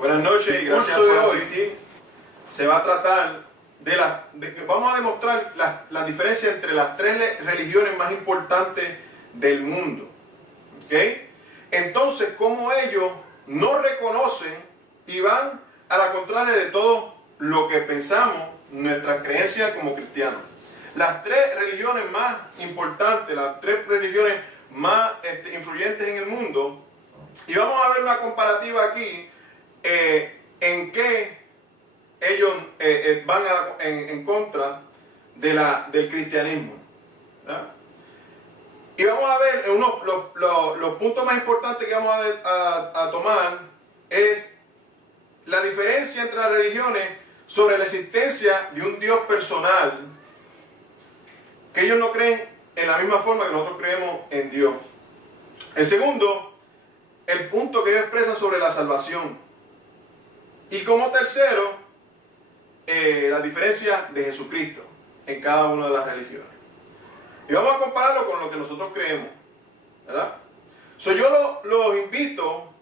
Buenas noches y gracias por asistir. Se va a tratar vamos a demostrar la diferencia entre las tres religiones más importantes del mundo. ¿Ok? Entonces, cómo ellos no reconocen y van a la contraria de todo lo que pensamos, nuestras creencias como cristianos. Las tres religiones más importantes, las tres religiones más influyentes en el mundo, y vamos a ver una comparativa aquí en que ellos van en contra del cristianismo, ¿verdad? Y vamos a ver los puntos más importantes que vamos a tomar es la diferencia entre las religiones sobre la existencia de un Dios personal, que ellos no creen en la misma forma que nosotros creemos en Dios. El segundo, el punto que ellos expresan sobre la salvación. Y como tercero, la diferencia de Jesucristo en cada una de las religiones. Y vamos a compararlo con lo que nosotros creemos, ¿verdad? Yo los invito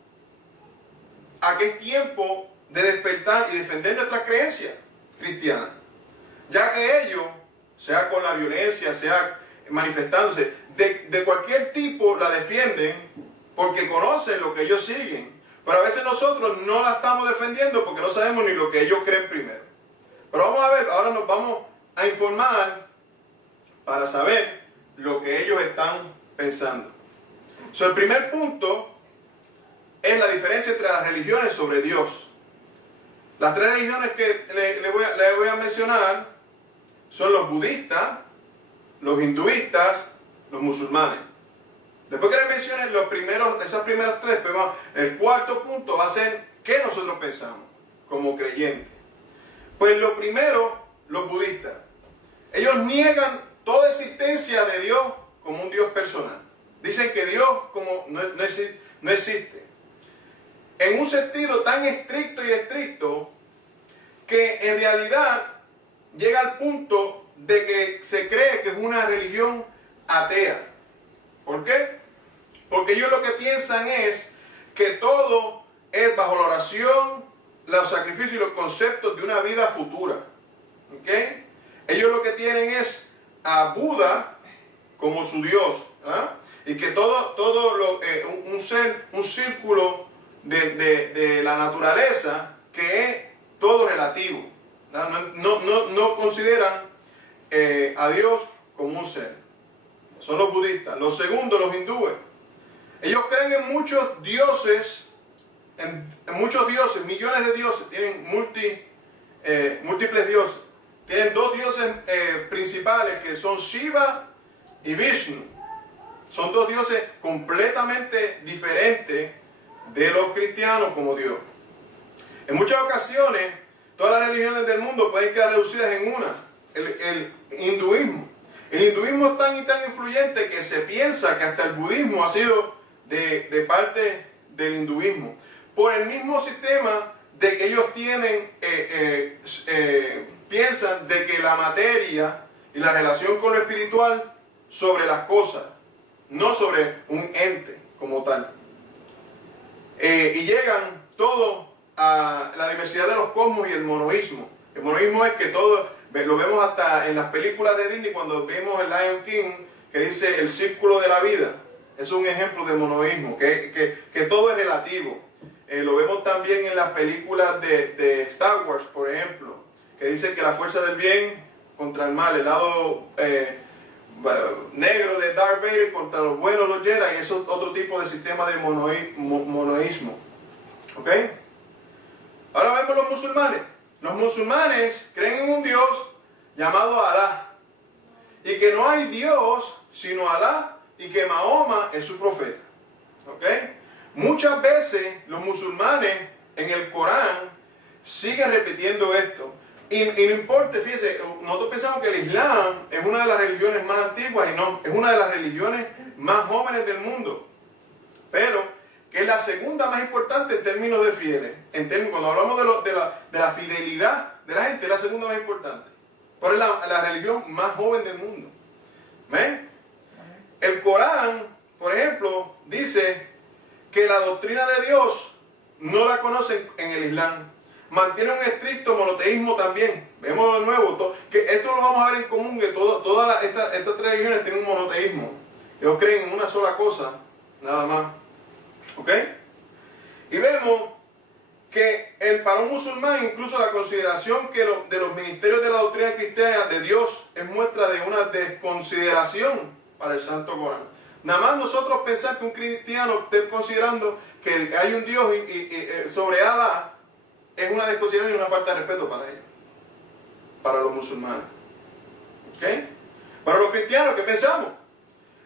a que es tiempo de despertar y defender nuestras creencias cristianas, ya que ellos, sea con la violencia, sea manifestándose, de cualquier tipo, la defienden porque conocen lo que ellos siguen. Pero a veces nosotros no la estamos defendiendo porque no sabemos ni lo que ellos creen primero. Pero vamos a ver, ahora nos vamos a informar para saber lo que ellos están pensando. El primer punto es la diferencia entre las religiones sobre Dios. Las tres religiones que le voy a mencionar son los budistas, los hinduistas, los musulmanes. Después que les mencione esas primeras tres, el cuarto punto va a ser qué nosotros pensamos como creyentes. Pues lo primero, los budistas. Ellos niegan toda existencia de Dios como un Dios personal. Dicen que Dios no existe. En un sentido tan estricto que en realidad llega al punto de que se cree que es una religión atea. ¿Por qué? Porque ellos lo que piensan es que todo es bajo la oración, los sacrificios y los conceptos de una vida futura. ¿Ok? Ellos lo que tienen es a Buda como su Dios, ¿ah? Y que un círculo de la naturaleza que es todo relativo. No consideran a Dios como un ser. Son los budistas. Los segundos, los hindúes. Ellos creen en muchos dioses, millones de dioses. Tienen múltiples dioses. Tienen dos dioses principales que son Shiva y Vishnu. Son dos dioses completamente diferentes de los cristianos como Dios. En muchas ocasiones, todas las religiones del mundo pueden quedar reducidas en una, el hinduismo. El hinduismo es tan y tan influyente que se piensa que hasta el budismo ha sido de parte del hinduismo. Por el mismo sistema de que ellos tienen, piensan de que la materia y la relación con lo espiritual sobre las cosas, no sobre un ente como tal. Y llegan todos a la diversidad de los cosmos y el monoísmo. El monoísmo es que todo, lo vemos hasta en las películas de Disney cuando vemos el Lion King, que dice el círculo de la vida. Es un ejemplo de monoísmo, que todo es relativo. Lo vemos también en las películas de Star Wars, por ejemplo, que dice que la fuerza del bien contra el mal, el lado negro de Darth Vader contra los buenos, los Jedi, y eso es otro tipo de sistema de monoísmo. ¿Ok? Ahora vemos los musulmanes. Los musulmanes creen en un Dios llamado Alá, y que no hay Dios sino Alá, y que Mahoma es su profeta. ¿Ok? Muchas veces los musulmanes en el Corán siguen repitiendo esto. Y no importa, fíjense, nosotros pensamos que el Islam es una de las religiones más antiguas y no, es una de las religiones más jóvenes del mundo. Pero que es la segunda más importante en términos de fieles. Cuando hablamos de la fidelidad de la gente, es la segunda más importante. Pero es la religión más joven del mundo. ¿Ven? El Corán, por ejemplo, dice que la doctrina de Dios no la conocen en el Islam. Mantienen un estricto monoteísmo también. Vemos de nuevo, que esto lo vamos a ver en común, que todas estas tres religiones tienen un monoteísmo. Ellos creen en una sola cosa, nada más. ¿Ok? Y vemos que para un musulmán, incluso la consideración de los ministerios de la doctrina cristiana de Dios es muestra de una desconsideración para el Santo Corán. Nada más nosotros pensar que un cristiano esté considerando que hay un Dios sobre Alá es una desconsideración y una falta de respeto para ellos, para los musulmanes. ¿Ok? Para los cristianos, ¿qué pensamos?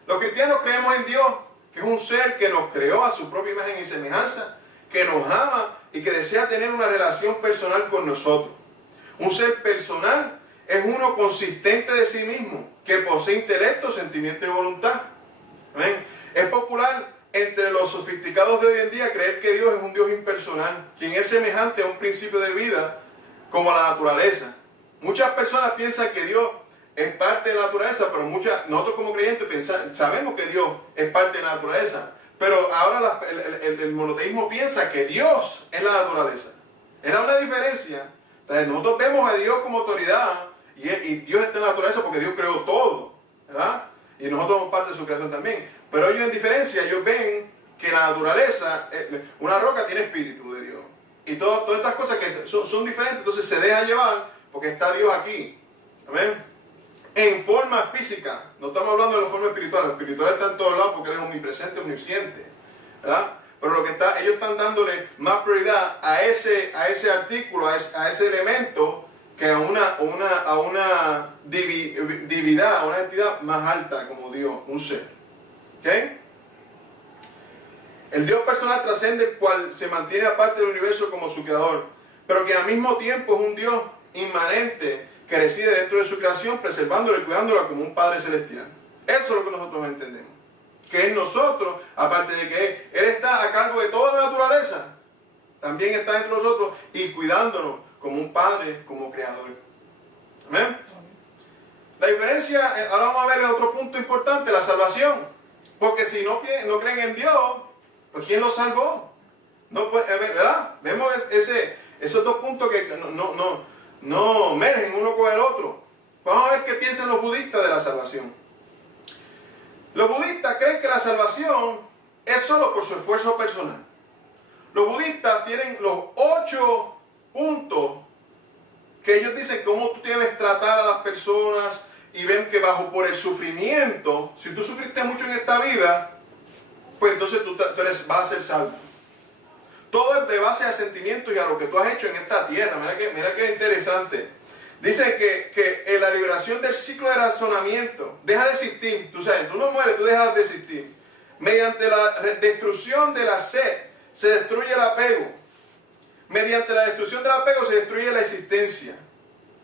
Los cristianos creemos en Dios, que es un ser que nos creó a su propia imagen y semejanza, que nos ama y que desea tener una relación personal con nosotros. Un ser personal es uno consistente de sí mismo, que posee intelecto, sentimiento y voluntad. ¿Amén? Es popular entre los sofisticados de hoy en día creer que Dios es un Dios impersonal, quien es semejante a un principio de vida como la naturaleza. Muchas personas piensan que Dios es parte de la naturaleza, pero nosotros como creyentes sabemos que Dios es parte de la naturaleza. Pero ahora el monoteísmo piensa que Dios es la naturaleza. Es una diferencia. Entonces nosotros vemos a Dios como autoridad y Dios está en la naturaleza porque Dios creó todo, ¿verdad? Y nosotros somos parte de su creación también. Pero ellos en diferencia, ellos ven que la naturaleza, una roca tiene espíritu de Dios. Y todas estas cosas que son diferentes, entonces se deja llevar porque está Dios aquí. Amén. En forma física, no estamos hablando de la forma espiritual, el espiritual está en todos lados porque Él es omnipresente, omnisciente, ¿verdad? Pero ellos están dándole más prioridad a ese artículo, a ese elemento, que a una divinidad, a una entidad más alta como Dios, un ser. ¿Ok? El Dios personal trascende, el cual se mantiene aparte del universo como su creador, pero que al mismo tiempo es un Dios inmanente, que reside dentro de su creación, preservándola y cuidándola como un Padre Celestial. Eso es lo que nosotros entendemos. Que en nosotros, aparte de que Él está a cargo de toda la naturaleza, también está entre nosotros y cuidándonos como un Padre, como Creador. ¿Amén? La diferencia, ahora vamos a ver otro punto importante, la salvación. Porque si no creen en Dios, pues ¿quién los salvó? No, ¿verdad? Vemos esos dos puntos que no mergen uno con el otro. Vamos a ver qué piensan los budistas de la salvación. Los budistas creen que la salvación es solo por su esfuerzo personal. Los budistas tienen los 8 puntos que ellos dicen cómo tú debes tratar a las personas y ven que por el sufrimiento, si tú sufriste mucho en esta vida, pues entonces tú vas a ser salvo. Todo es de base a sentimientos y a lo que tú has hecho en esta tierra. Mira qué interesante. Dice que en la liberación del ciclo de razonamiento, deja de existir. Tú sabes, tú no mueres, tú dejas de existir. Mediante la destrucción de la sed, se destruye el apego. Mediante la destrucción del apego, se destruye la existencia.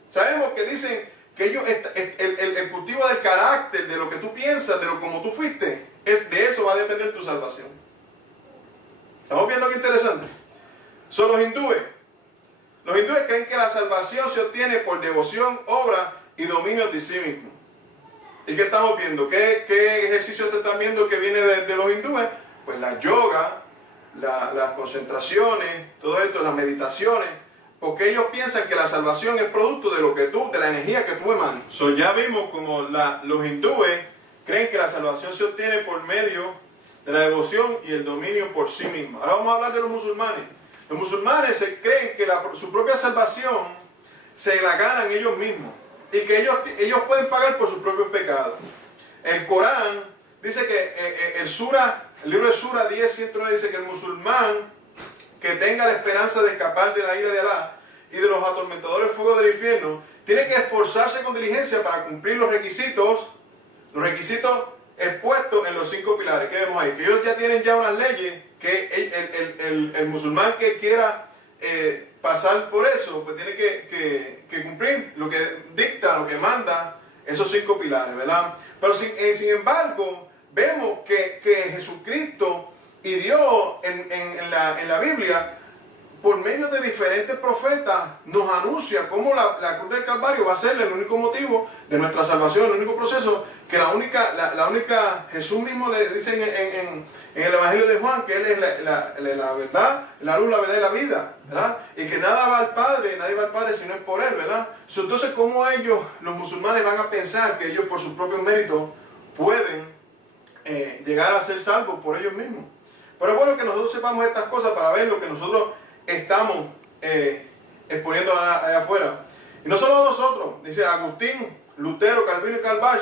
Sabemos que dicen que el cultivo del carácter, de lo que tú piensas, de como tú fuiste, de eso va a depender tu salvación. ¿Estamos viendo qué interesante? Son los hindúes. Los hindúes creen que la salvación se obtiene por devoción, obra y dominio de sí mismo. ¿Y qué estamos viendo? ¿Qué ejercicios te están viendo que viene de los hindúes? Pues la yoga, las concentraciones, todo esto, las meditaciones, porque ellos piensan que la salvación es producto de la energía que tú emanas. Ya vimos como los hindúes creen que la salvación se obtiene por medio de la devoción y el dominio por sí mismo. Ahora vamos a hablar de los musulmanes. Los musulmanes creen que su propia salvación se la ganan ellos mismos y que ellos pueden pagar por sus propios pecados. El Corán dice que el libro de Sura 10, 109 dice que el musulmán que tenga la esperanza de escapar de la ira de Alá y de los atormentadores fuegos del infierno, tiene que esforzarse con diligencia para cumplir los requisitos expuestos en los 5 pilares. ¿Qué vemos ahí? Que ellos ya tienen unas leyes que el musulmán que quiera pasar por eso, pues tiene que cumplir lo que dicta, lo que manda esos 5 pilares, ¿verdad? Pero sin embargo, vemos que Jesucristo y Dios en la Biblia por medio de diferentes profetas, nos anuncia cómo la cruz del Calvario va a ser el único motivo de nuestra salvación, el único proceso, que la única, Jesús mismo le dice en el Evangelio de Juan, que Él es la verdad, la luz, la verdad y la vida, ¿verdad? Y que nadie va al Padre si no es por Él, ¿verdad? Entonces, ¿cómo ellos, los musulmanes, van a pensar que ellos por sus propios méritos pueden llegar a ser salvos por ellos mismos? Pero es bueno que nosotros sepamos estas cosas para ver lo que nosotros estamos exponiendo allá afuera. Y no solo nosotros, dice Agustín, Lutero, Calvino y Calvach,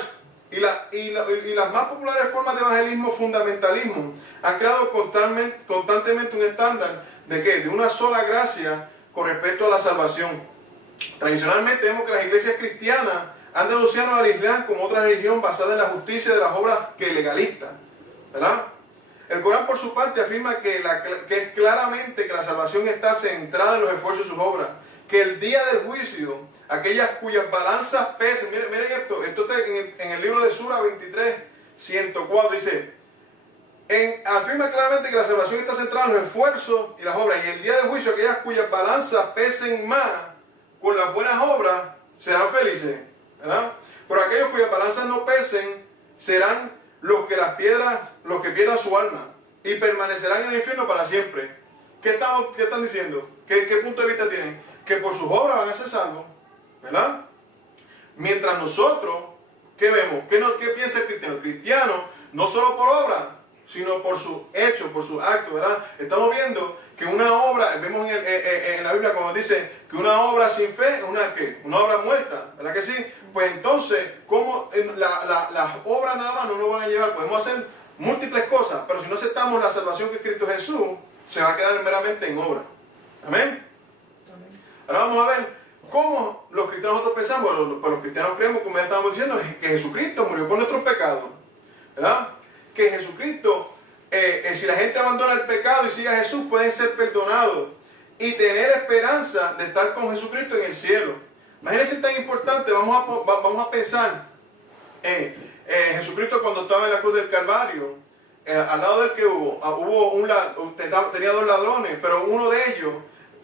y las más populares formas de evangelismo, fundamentalismo, han creado constantemente un estándar de ¿qué? De una sola gracia con respecto a la salvación. Tradicionalmente vemos que las iglesias cristianas han deducido al Islam como otra religión basada en la justicia de las obras que legalistas, ¿verdad? El Corán, por su parte, afirma que es claramente que la salvación está centrada en los esfuerzos de sus obras, que el día del juicio, aquellas cuyas balanzas pesen, miren esto está en el libro de Sura 23, 104, dice, afirma claramente que la salvación está centrada en los esfuerzos y las obras, y el día del juicio, aquellas cuyas balanzas pesen más con las buenas obras, serán felices, ¿verdad? Pero aquellos cuyas balanzas no pesen, serán los que pierdan su alma y permanecerán en el infierno para siempre. ¿Qué están diciendo? ¿Qué punto de vista tienen? Que por sus obras van a ser salvos, ¿verdad? Mientras nosotros, ¿qué vemos? ¿Qué piensa el cristiano? El cristiano, no solo por obra, sino por sus hechos, por sus actos, ¿verdad? Estamos viendo que una obra, vemos en la Biblia cuando dice que una obra sin fe es una obra muerta, ¿verdad que sí? Pues entonces, ¿cómo las obras nada más no nos van a llevar? Podemos hacer múltiples cosas, pero si no aceptamos la salvación que es Cristo Jesús, se va a quedar meramente en obra. ¿Amén? Ahora vamos a ver cómo los cristianos nosotros pensamos. Pues los cristianos creemos, como ya estábamos diciendo, que Jesucristo murió por nuestros pecados, ¿verdad? Que Jesucristo, si la gente abandona el pecado y sigue a Jesús, pueden ser perdonados y tener esperanza de estar con Jesucristo en el cielo. Imagínense tan importante, vamos a pensar en Jesucristo cuando estaba en la cruz del Calvario. Al lado del que tenía dos ladrones, pero uno de ellos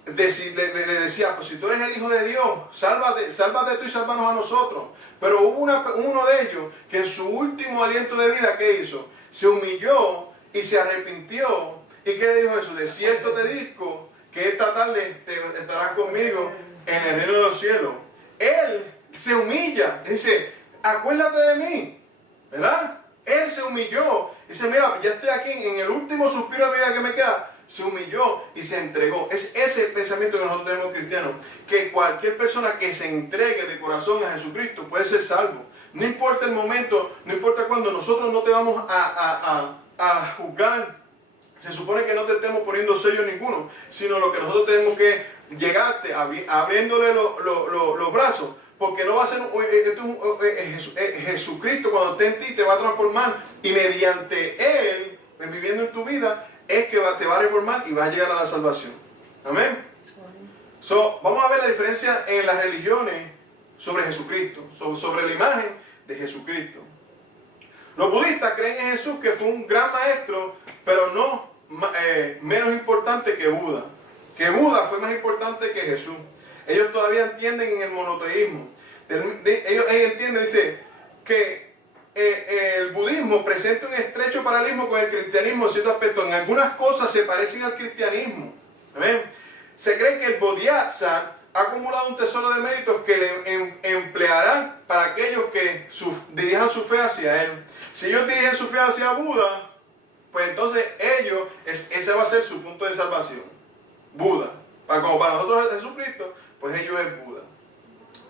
le decía, pues si tú eres el Hijo de Dios, sálvate tú y sálvanos a nosotros. Pero hubo uno de ellos que en su último aliento de vida, ¿qué hizo? Se humilló y se arrepintió. ¿Y qué le dijo Jesús? De cierto te digo que esta tarde estarás conmigo en el reino de los cielos. Él se humilla, dice, acuérdate de mí, ¿verdad? Él se humilló, dice, mira, ya estoy aquí en el último suspiro de vida que me queda. Se humilló y se entregó. Es ese el pensamiento que nosotros tenemos cristianos, que cualquier persona que se entregue de corazón a Jesucristo puede ser salvo. No importa el momento, no importa cuándo, nosotros no te vamos a juzgar. Se supone que no te estemos poniendo sello ninguno, sino lo que nosotros tenemos que llegarte abriéndole los brazos, porque no va a ser Jesucristo cuando esté en ti te va a transformar, y mediante Él, viviendo en tu vida, es que te va a reformar y va a llegar a la salvación. Amén. Vamos a ver la diferencia en las religiones sobre Jesucristo, sobre la imagen de Jesucristo. Los budistas creen en Jesús, que fue un gran maestro, pero no menos importante que Buda. Que Buda fue más importante que Jesús. Ellos todavía entienden en el monoteísmo. Ellos entienden, dice, que el budismo presenta un estrecho paralelismo con el cristianismo en cierto aspecto. En algunas cosas se parecen al cristianismo. ¿Amén? Se cree que el Bodhisattva ha acumulado un tesoro de méritos que le emplearán para aquellos que dirijan su fe hacia él. Si ellos dirigen su fe hacia Buda, pues entonces ese va a ser su punto de salvación. Buda. Como para nosotros es Jesucristo, pues ellos es Buda,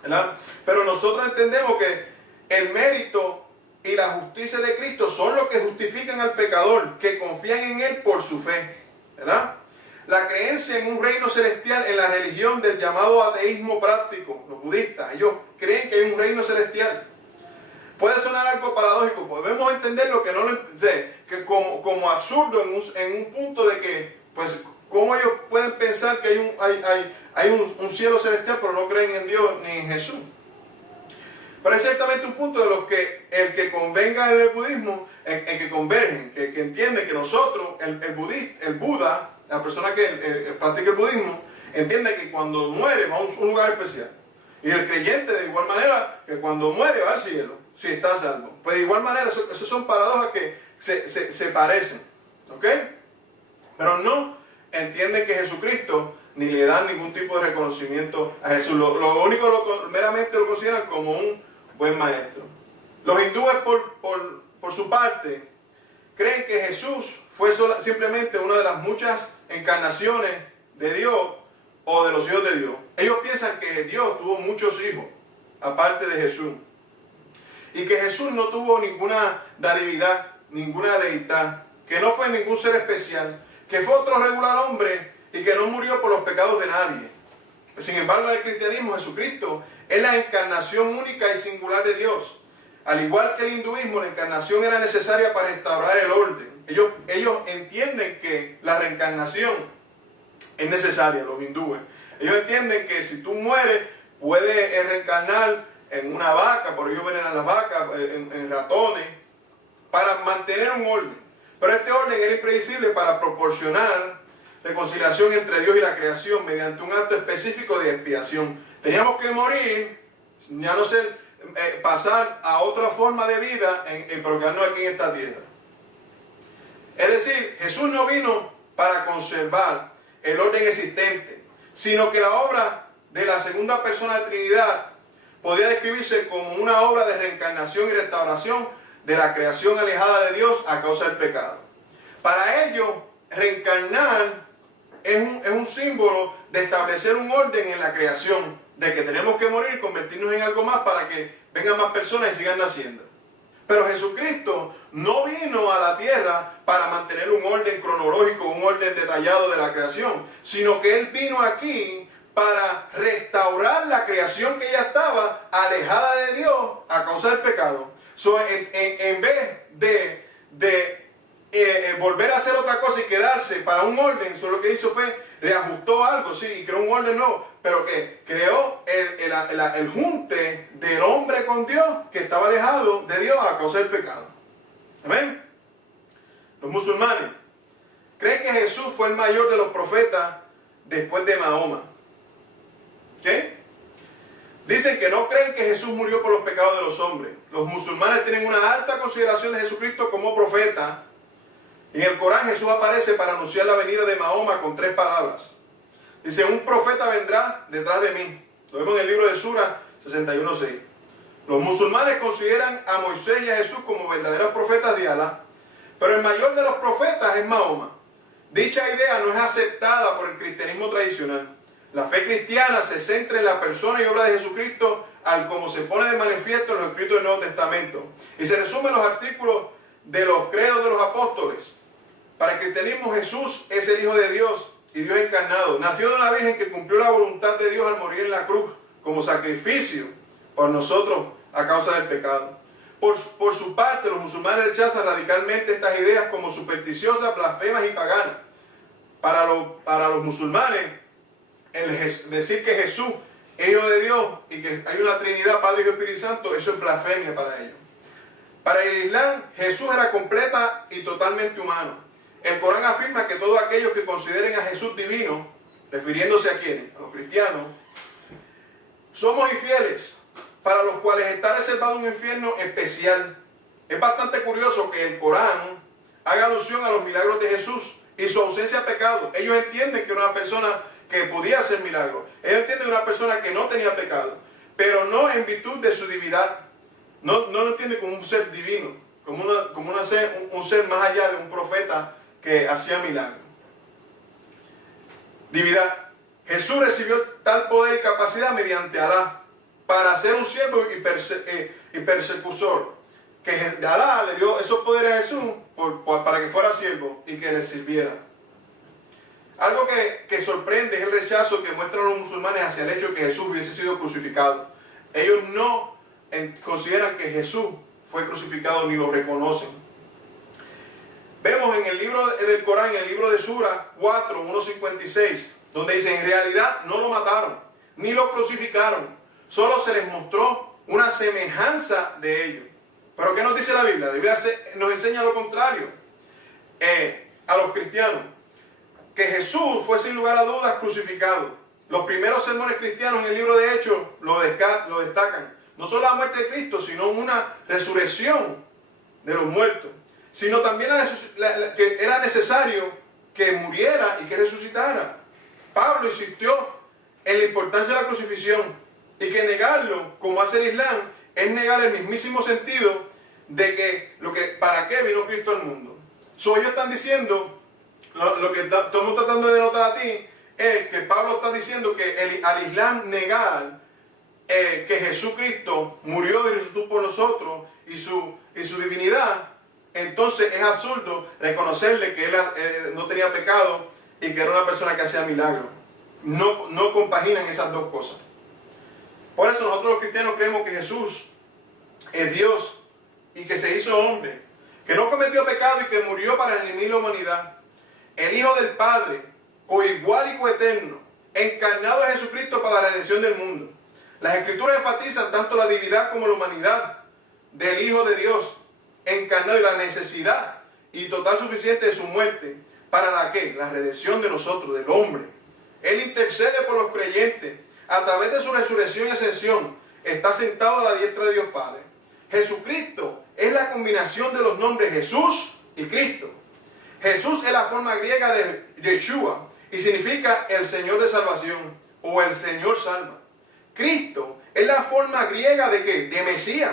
¿verdad? Pero nosotros entendemos que el mérito y la justicia de Cristo son los que justifican al pecador, que confían en Él por su fe, ¿verdad? La creencia en un reino celestial en la religión del llamado ateísmo práctico, los budistas, ellos creen que hay un reino celestial. Puede sonar algo paradójico, podemos entender lo que no lo que como absurdo en un punto de que, pues, cómo ellos pueden pensar que hay un cielo celestial, pero no creen en Dios ni en Jesús. Pero es ciertamente un punto de los que el que convenga en el budismo, el que convergen, que entiende que nosotros, el Buda, la persona que practica el budismo, entiende que cuando muere va a un lugar especial. Y el creyente de igual manera que cuando muere va al cielo, si está salvo. Pues de igual manera, eso son paradojas que se parecen. ¿Ok? Pero no entienden que Jesucristo ni le dan ningún tipo de reconocimiento a Jesús. Lo único, meramente lo consideran como un buen maestro. Los hindúes, por su parte, creen que Jesús fue simplemente una de las muchas encarnaciones de Dios o de los hijos de Dios. Ellos piensan que Dios tuvo muchos hijos, aparte de Jesús. Y que Jesús no tuvo ninguna dadividad, ninguna deidad, que no fue ningún ser especial, que fue otro regular hombre y que no murió por los pecados de nadie. Sin embargo, en el cristianismo, Jesucristo es la encarnación única y singular de Dios. Al igual que el hinduismo, la encarnación era necesaria para restaurar el orden. Ellos entienden que la reencarnación es necesaria, los hindúes. Ellos entienden que si tú mueres, puedes reencarnar en una vaca, por ello veneran las vacas, en ratones, para mantener un orden. Pero este orden era imprevisible para proporcionar reconciliación entre Dios y la creación mediante un acto específico de expiación. Teníamos que morir, ya no ser, pasar a otra forma de vida, pero quedarnos aquí en esta tierra. Es decir, Jesús no vino para conservar el orden existente, sino que la obra de la segunda persona de Trinidad podría describirse como una obra de reencarnación y restauración de la creación alejada de Dios a causa del pecado. Para ello, reencarnar es un símbolo de establecer un orden en la creación, de que tenemos que morir y convertirnos en algo más para que vengan más personas y sigan naciendo. Pero Jesucristo no vino a la tierra para mantener un orden cronológico, un orden detallado de la creación, sino que Él vino aquí para restaurar la creación que ya estaba alejada de Dios a causa del pecado. En vez de volver a hacer otra cosa y quedarse para un orden, lo que hizo fue reajustó algo, sí, y creó un orden nuevo, pero que creó el junte del hombre con Dios que estaba alejado de Dios a causa del pecado. Amén. Los musulmanes creen que Jesús fue el mayor de los profetas después de Mahoma. ¿Qué? Dicen que no creen que Jesús murió por los pecados de los hombres. Los musulmanes tienen una alta consideración de Jesucristo como profeta. En el Corán Jesús aparece para anunciar la venida de Mahoma con 3 palabras. Dice, un profeta vendrá detrás de mí. Lo vemos en el libro de Sura 61:6. Los musulmanes consideran a Moisés y a Jesús como verdaderos profetas de Alá. Pero el mayor de los profetas es Mahoma. Dicha idea no es aceptada por el cristianismo tradicional. La fe cristiana se centra en la persona y obra de Jesucristo, al como se pone de manifiesto en los escritos del Nuevo Testamento. Y se resume en los artículos de los credos de los apóstoles. Para el cristianismo, Jesús es el Hijo de Dios y Dios encarnado. Nació de una virgen que cumplió la voluntad de Dios al morir en la cruz como sacrificio por nosotros a causa del pecado. Por su parte, los musulmanes rechazan radicalmente estas ideas como supersticiosas, blasfemas y paganas. Para los musulmanes, decir que Jesús es Hijo de Dios y que hay una Trinidad, Padre, Hijo y Espíritu Santo, eso es blasfemia para ellos. Para el Islam, Jesús era completa y totalmente humano. El Corán afirma que todos aquellos que consideren a Jesús divino, refiriéndose a quiénes, a los cristianos, somos infieles, para los cuales está reservado un infierno especial. Es bastante curioso que el Corán haga alusión a los milagros de Jesús y su ausencia de pecado. Ellos entienden que era una persona que podía hacer milagros. Ellos entienden que era una persona que no tenía pecado, pero no en virtud de su divinidad. No lo entienden como un ser divino, como un ser más allá de un profeta que hacía milagros. Divinidad. Jesús recibió tal poder y capacidad mediante Alá para ser un siervo y persecutor. Que Alá le dio esos poderes a Jesús para que fuera siervo y que le sirviera. Algo que sorprende es el rechazo que muestran los musulmanes hacia el hecho de que Jesús hubiese sido crucificado. Ellos no consideran que Jesús fue crucificado ni lo reconocen. Vemos en el libro del Corán, en el libro de Sura 4, 1:56, donde dice, en realidad no lo mataron, ni lo crucificaron, solo se les mostró una semejanza de ellos. Pero ¿qué nos dice la Biblia? La Biblia nos enseña lo contrario. A los cristianos, que Jesús fue sin lugar a dudas crucificado. Los primeros sermones cristianos en el libro de Hechos lo destacan. No solo la muerte de Cristo, sino una resurrección de los muertos. Sino también que era necesario que muriera y que resucitara. Pablo insistió en la importancia de la crucifixión y que negarlo, como hace el Islam, es negar el mismísimo sentido de que para qué vino Cristo al mundo. Ellos están diciendo, lo que estamos tratando de notar a ti, es que Pablo está diciendo que al Islam negar que Jesucristo murió y resucitó por nosotros y su divinidad, entonces es absurdo reconocerle que él no tenía pecado y que era una persona que hacía milagros. No compaginan esas dos cosas. Por eso nosotros los cristianos creemos que Jesús es Dios y que se hizo hombre, que no cometió pecado y que murió para redimir la humanidad. El Hijo del Padre, coigual y coeterno, encarnado en Jesucristo para la redención del mundo. Las Escrituras enfatizan tanto la divinidad como la humanidad del Hijo de Dios, encarnado, y la necesidad y total suficiente de su muerte. ¿Para la qué? La redención de nosotros, del hombre. Él intercede por los creyentes. A través de su resurrección y ascensión, está sentado a la diestra de Dios Padre. Jesucristo es la combinación de los nombres Jesús y Cristo. Jesús es la forma griega de Yeshua y significa el Señor de salvación o el Señor salva. Cristo es la forma griega de ¿qué? De Mesías,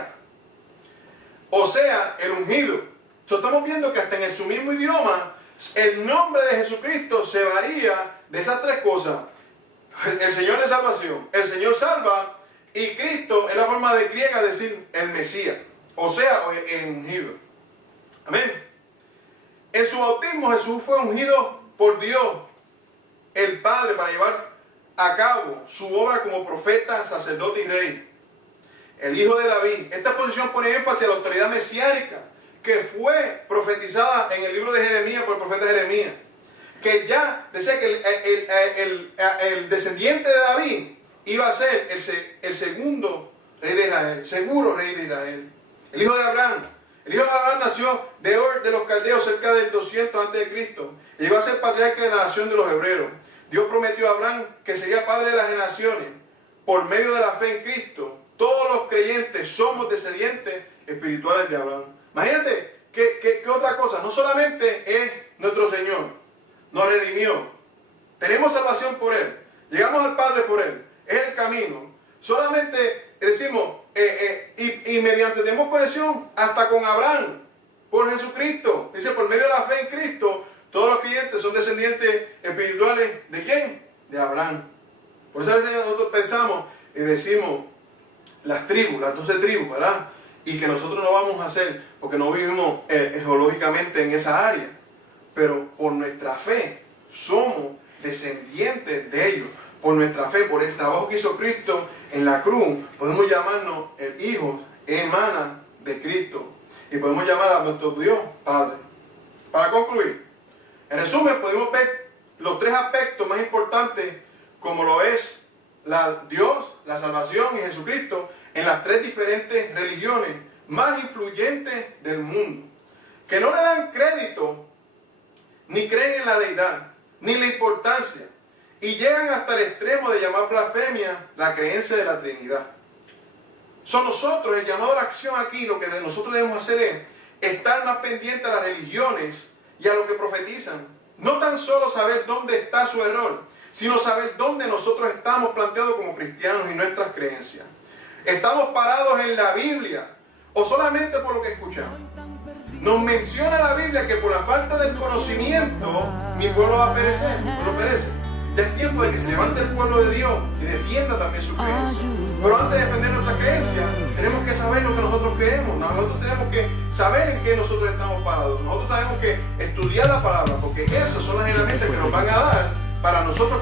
o sea, el ungido. Estamos viendo que hasta en su mismo idioma el nombre de Jesucristo se varía de esas tres cosas: el Señor de salvación, el Señor salva, y Cristo es la forma de griega de decir el Mesías, o sea, el ungido. Amén. En su bautismo Jesús fue ungido por Dios el Padre para llevar a cabo su obra como profeta, sacerdote y rey. El Hijo de David. Esta posición pone énfasis a la autoridad mesiánica que fue profetizada en el libro de Jeremías por el profeta Jeremías. Que ya decía que el descendiente de David iba a ser el segundo rey de Israel, seguro rey de Israel. El hijo de Abraham. El hijo de Abraham nació de Ur de los Caldeos cerca del 200 a.C. y llegó a ser patriarca de la nación de los hebreos. Dios prometió a Abraham que sería padre de las naciones. Por medio de la fe en Cristo, todos los creyentes somos descendientes espirituales de Abraham. Imagínate que otra cosa, no solamente es nuestro Señor, nos redimió, tenemos salvación por Él, llegamos al Padre por Él, es el camino. Solamente decimos, y mediante tenemos conexión hasta con Abraham, por Jesucristo. Dice, por medio de la fe en Cristo, todos los creyentes son descendientes espirituales, ¿de quién? De Abraham. Por eso a veces nosotros pensamos y decimos, las 12 tribus, ¿verdad? Y que nosotros no vamos a hacer, porque no vivimos geológicamente en esa área. Pero por nuestra fe somos descendientes de ellos. Por nuestra fe, por el trabajo que hizo Cristo en la cruz, podemos llamarnos el hijo, hermana de Cristo. Y podemos llamar a nuestro Dios Padre. Para concluir, en resumen, podemos ver los tres aspectos más importantes, como lo es Dios, la salvación y Jesucristo, en las tres diferentes religiones más influyentes del mundo, que no le dan crédito, ni creen en la deidad, ni la importancia, y llegan hasta el extremo de llamar blasfemia la creencia de la Trinidad. Son nosotros, el llamado a la acción aquí, lo que nosotros debemos hacer es estar más pendientes a las religiones y a lo que profetizan. No tan solo saber dónde está su error, sino saber dónde nosotros estamos planteados como cristianos y nuestras creencias. ¿Estamos parados en la Biblia o solamente por lo que escuchamos? Nos menciona la Biblia que por la falta del conocimiento mi pueblo va a perecer, mi pueblo perece. Ya es tiempo de que se levante el pueblo de Dios y defienda también su creencia. Pero antes de defender nuestra creencia, tenemos que saber lo que nosotros creemos. Nosotros tenemos que saber en qué nosotros estamos parados. Nosotros tenemos que estudiar la palabra, porque esas son las herramientas que nos van a dar para nosotros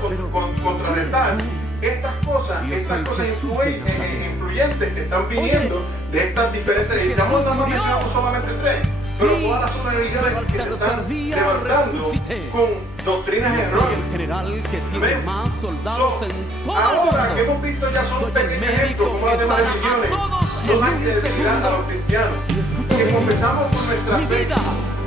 contrarrestar estas cosas influyentes que están viniendo de estas diferentes religiones. Estamos mencionando solamente tres, pero todas las otras religiones que se están levantando con doctrinas erróneas. Ahora que hemos visto ya son pequeños ejemplos como las demás religiones nos dan credibilidad a los cristianos, que confesamos por nuestra fe.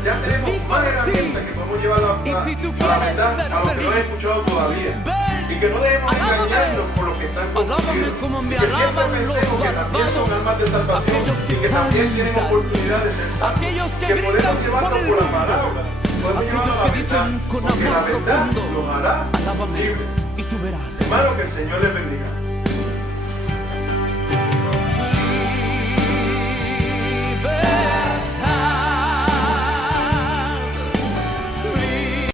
Ya tenemos más herramientas que podemos llevar a la a la verdad, a los que no han escuchado todavía. Y que no dejemos engañarnos por los que están confundidos. Y que siempre pensemos que también son almas de salvación y que también tienen oportunidad de ser salvos. Que podemos llevarlos por la palabra. Podemos llevarlos a la verdad. Porque la verdad los hará libres. Hermano, que el Señor les bendiga.